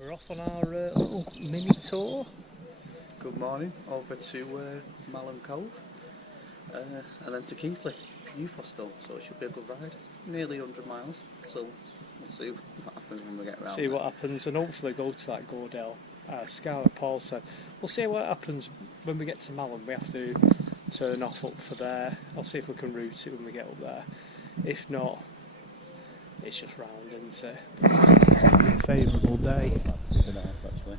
We're off on our little mini tour. Good morning, over to Malham Cove and then to Keighley, youth hostel, so it should be a good ride. Nearly 100 miles, so we'll see what happens when we get around. See what happens, and hopefully go to that Goredale Scar that Paul said. We'll see what happens when we get to Malham. We have to turn off up for there. I'll see if we can route it when we get up there. If not, it's just round, isn't it? It's going to be a favourable day. Super nice, actually.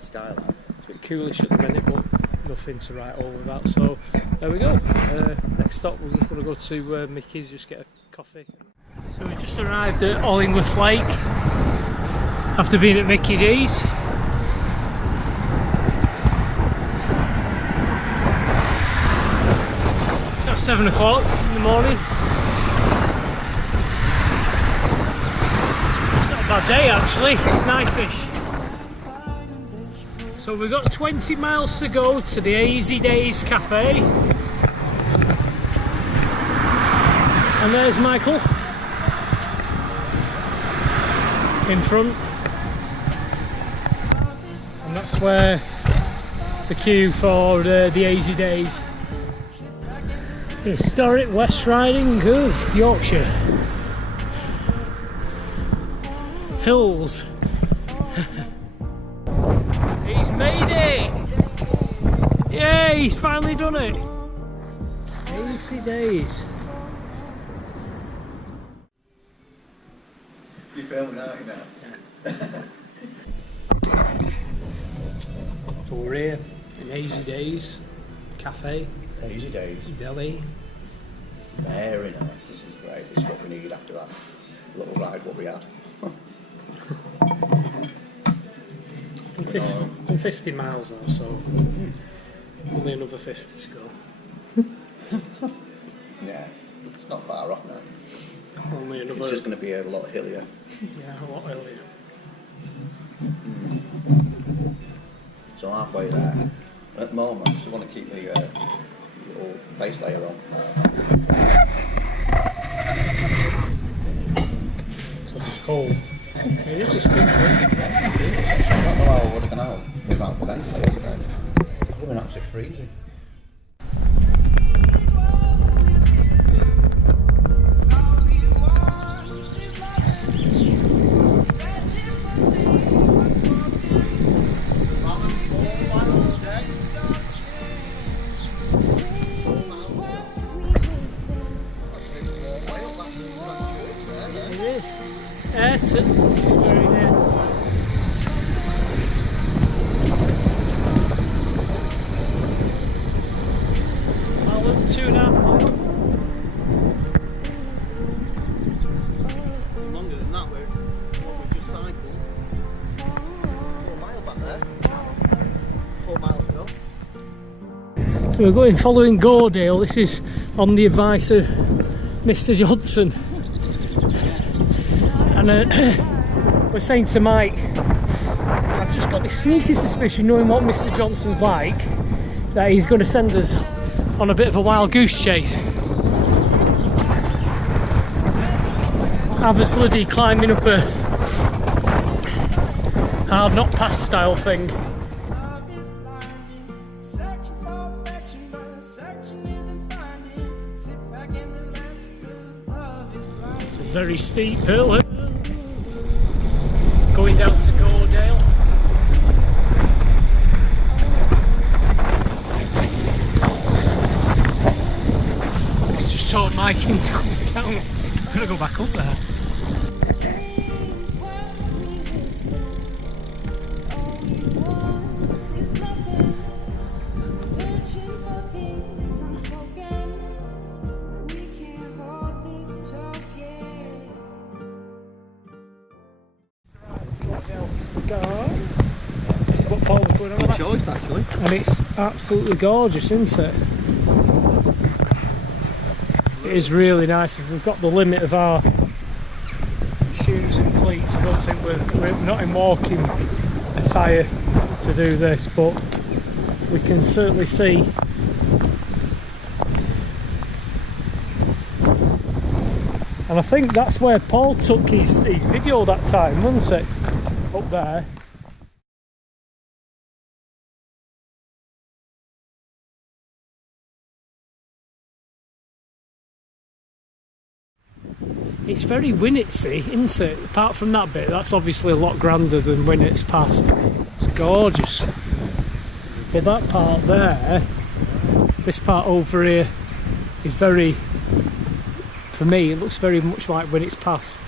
Skyline. It's a bit coolish at the minute, but nothing to write over that. So there we go. Next stop, we're just going to go to Mickey's, just get a coffee. So we just arrived at Allingworth Lake after being at Mickey D's. It's at 7 o'clock in the morning. It's not a bad day actually, it's nice-ish. So we've got 20 miles to go to the Easy Days Cafe. And there's Michael in front. And that's where the queue for the Easy Days. Historic West Riding of Yorkshire. Hills. He's made it! Yay, he's finally done it! Easy Days. You're filming, aren't you now? Yeah. So we're here in Easy Days Cafe. Easy Days. Delhi. Very nice, this is great. This is what we need after that little ride what we had. 50 miles now, so only another 50 to go. Yeah, it's not far off now. Only another. It's just going to be a lot hillier. Yeah, a lot earlier. So halfway there. At the moment, I just want to keep the little base layer on. Because it's cold. It is just been cold. I don't know how I would have gone out without the base layer today. It would have been absolutely freezing. Ayrton, it's very near. Malham, 2.5 miles. Longer than that, we just cycled. 4 miles back there. 4 miles ago. So we're going following Goredale. This is on the advice of Mr. Johnson. And we're saying to Mike, I've just got this sneaky suspicion, knowing what Mr. Johnson's like, that he's going to send us on a bit of a wild goose chase. Have us bloody climbing up a hard not pass style thing. It's a very steep hill. Going down to Goredale. I just told Mike into coming down. I'm gonna go back up there. Scar. This is what Paul was going on about. Good choice, actually. And it's absolutely gorgeous, isn't it? It is really nice. If we've got the limit of our shoes and cleats, I don't think we're not in walking attire to do this, but we can certainly see And I think that's where Paul took his video that time, wasn't it? up there. It's very Winnetsy, isn't it? Apart from that bit, that's obviously a lot grander than Winnets Pass. It's gorgeous. But that part there, this part over here, is very, for me, it looks very much like Winnets Pass.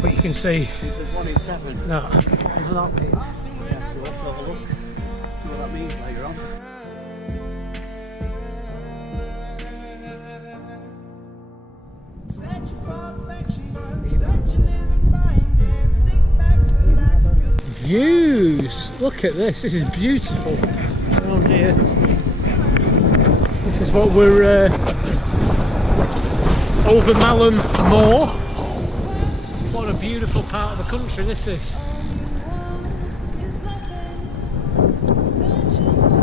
But you can see there's 1 in 7. no, that means. Yeah, so let's have a look. See what that means later on. Views! Look at this, this is beautiful. Oh dear. This is what we're over Malham Moor. What a beautiful part of the country this is.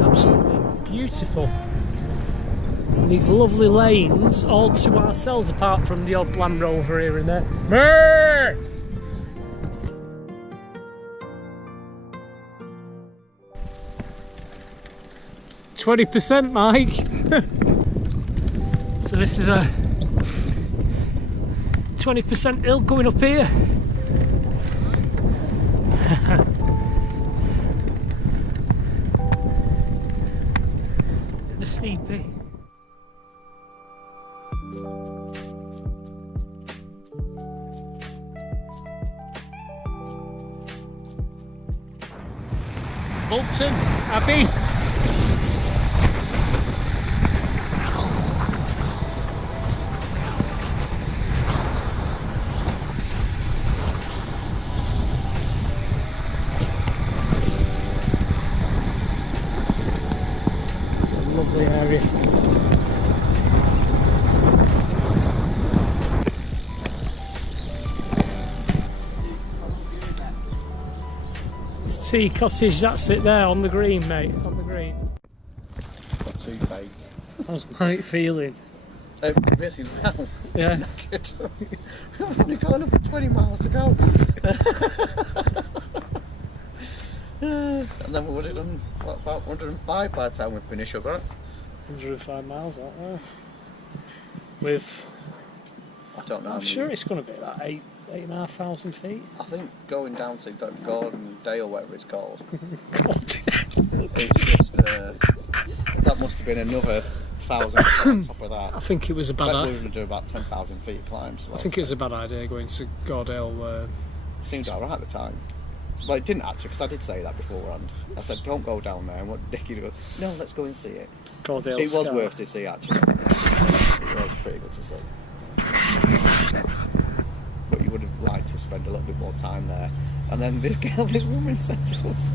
Absolutely beautiful. And these lovely lanes all to ourselves apart from the odd Land Rover here and there. Brrr! 20%, Mike. So this is a 20% hill going up here. The steepy. Bolton Abbey. Lovely area. Tea cottage, that's it there on the green, mate. On the green. Not too fake. How's Mike feeling? Really well. Yeah. Knackered. We've only got another 20 miles to go. And then we would have done what, about 105 by the time we finish up, right? 105 miles out there. With, I don't know. I'm sure it's going to be about 8,500 feet. I think going down to Goredale, whatever it's called, it's just that must have been another 1,000 on top of that. I think it was a bad idea. We're going to do about 10,000 feet climbs. I think it was a bad idea going to Goredale. Seemed alright at the time. Well, it didn't actually, because I did say that beforehand. I said, don't go down there. And what Dickie goes, no, let's go and see it. Goredale It was Scar. worth to see, actually. It was pretty good to see. But you would have liked to spend a little bit more time there. And then this woman said to us,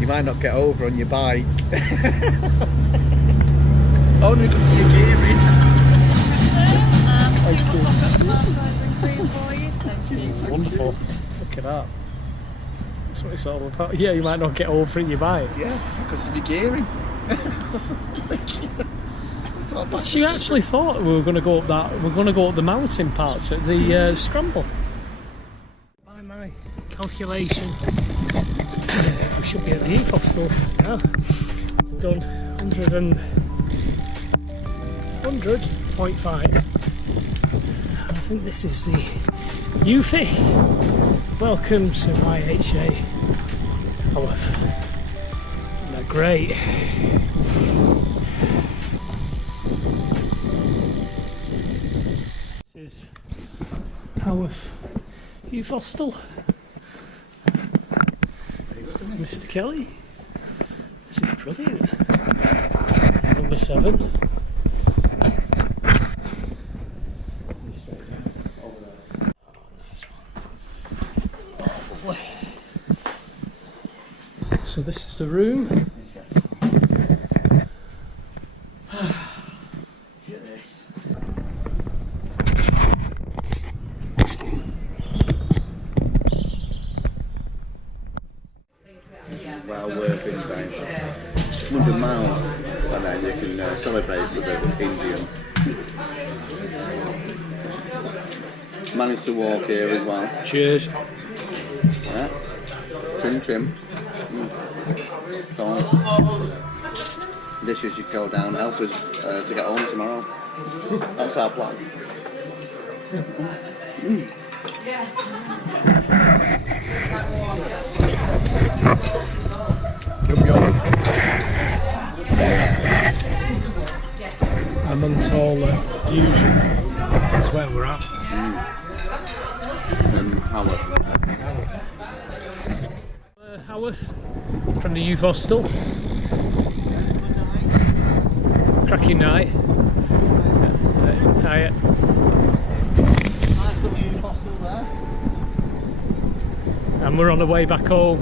you might not get over on your bike. Only because of your gearing. It's wonderful. Look at that. That's what it's all about. Yeah, you might not get over it, you might. Yeah, because of your gearing. But she actually thought we were going to go up the mountain parts at the scramble. By my calculation, we should be at the heath hostel now. Done 100.5. I think this is the Eufy. Welcome to YHA Howarth. Isn't that great? This is Howarth Youth Hostel. Mr. Kelly. This is brilliant. Number 7. So this is the room. Look at this. Well worth it, Spain. 100 miles, and then you can celebrate with an Indian. Managed to walk here as well. Cheers. Yeah. Trim. So, this is you go down, help us to get home tomorrow. That's our plan. Amongst all the views, that's where we're at. Howarth. Howarth from the youth hostel. Cracking night. Hiya. Nice little youth hostel there. And we're on the way back home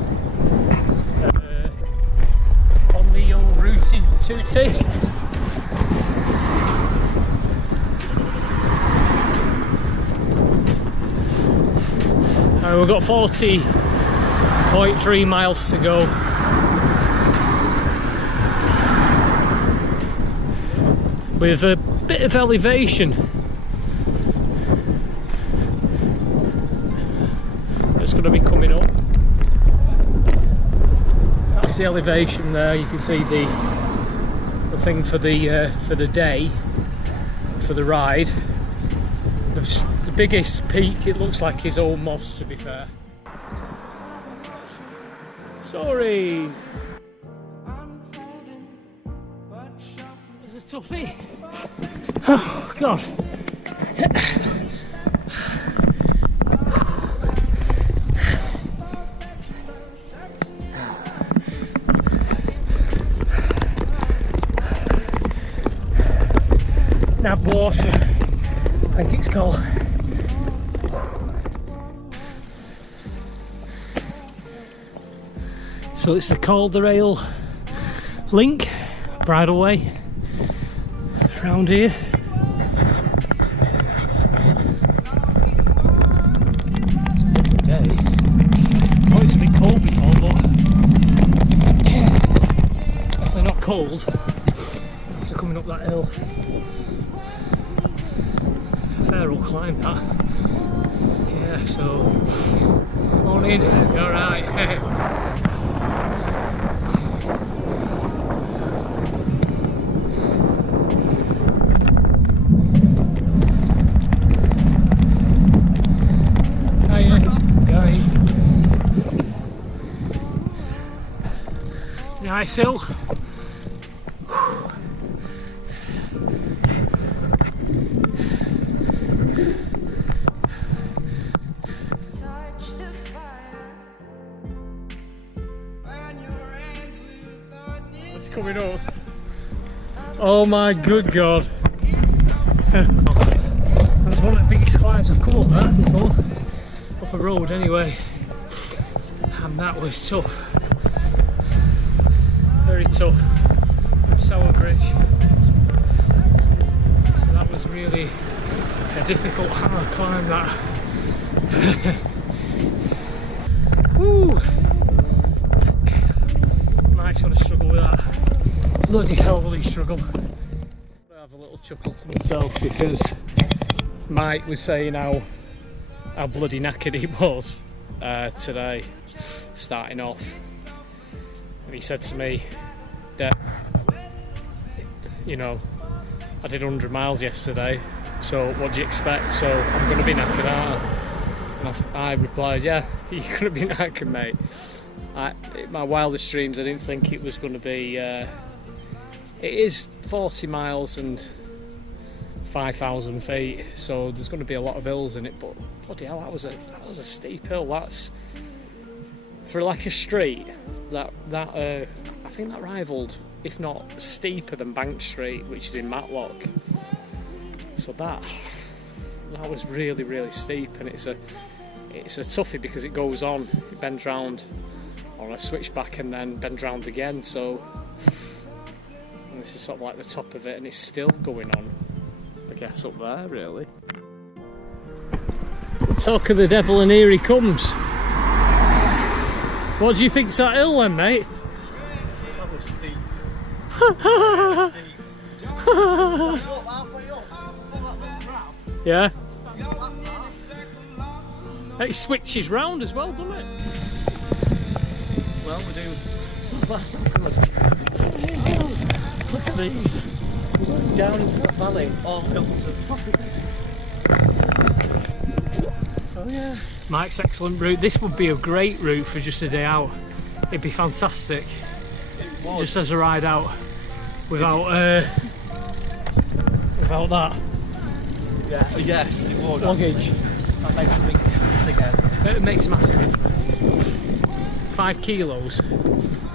on the old route in 2T. We've got 40.3 miles to go. With a bit of elevation. That's going to be coming up. That's the elevation there. You can see the thing for the day, for the ride. The biggest peak it looks like is Old Moss, to be fair. Sorry. There's a toughie. Oh God. Nab water, I think it's called. So it's the Goredale link, bridleway, around here. It's a day. Oh, it's a bit cold before, but definitely not cold after coming up that hill. Fair old climb that. Yeah, so morning, alright. Nice hill. It's coming up. Oh my good God. That was one of the biggest climbs I've come up there before. Off a road anyway. And that was tough. Very tough. Sowerby Bridge. So that was really a difficult hard climb that. Woo! Mike's gonna struggle with that. Bloody hell will he struggle. I have a little chuckle to myself because Mike was saying how bloody knackered he was today, starting off. And he said to me, Dad, you know, I did 100 miles yesterday, so what do you expect? So I'm going to be knackered, aren't I? And I replied, yeah, you're going to be knackered, mate. My wildest dreams, I didn't think it was going to be... it is 40 miles and 5,000 feet, so there's going to be a lot of hills in it, but bloody hell, that was a steep hill. That's... For like a street, that I think that rivaled, if not steeper than Bank Street, which is in Matlock. So that was really, really steep, and it's a toughie because it goes on, it bends round on a switchback and then bend round again. So and this is sort of like the top of it, and it's still going on, I guess, up there really. Talk of the devil, and here he comes. What do you think's that hill then, mate? That was steep. Yeah. It switches round as well, doesn't it? Well, we do. Look at these. We're going down into that valley, all up to the top of it. So yeah. Mike's excellent route. This would be a great route for just a day out. It'd be fantastic. Just as a ride out, without that. Yeah. Yes, it would. Luggage. That makes a big difference again. It makes a massive difference. 5 kilos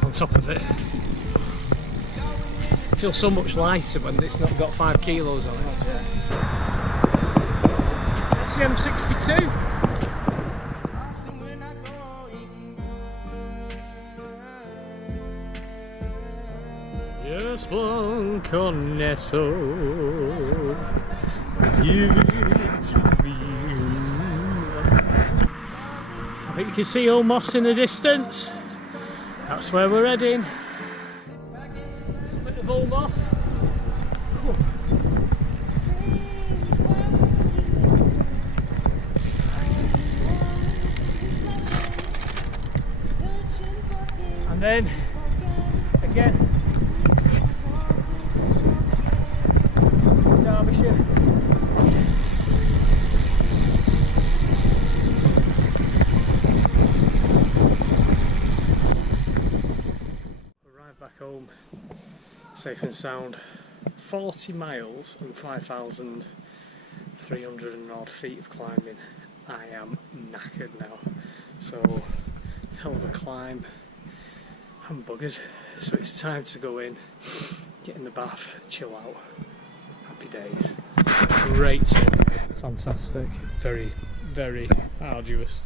on top of it. It feels so much lighter when it's not got 5 kilos on it. It's the M62. Just one cornetto, give it to me. I think you can see Old Moss in the distance. That's where we're heading. A bit of Old Moss. And then again. Derbyshire. Arrived back home, safe and sound. 40 miles and 5,300 and odd feet of climbing. I am knackered now. So, hell of a climb. I'm buggered. So it's time to go in, get in the bath, chill out. Happy days. Great. Fantastic. Very, very arduous.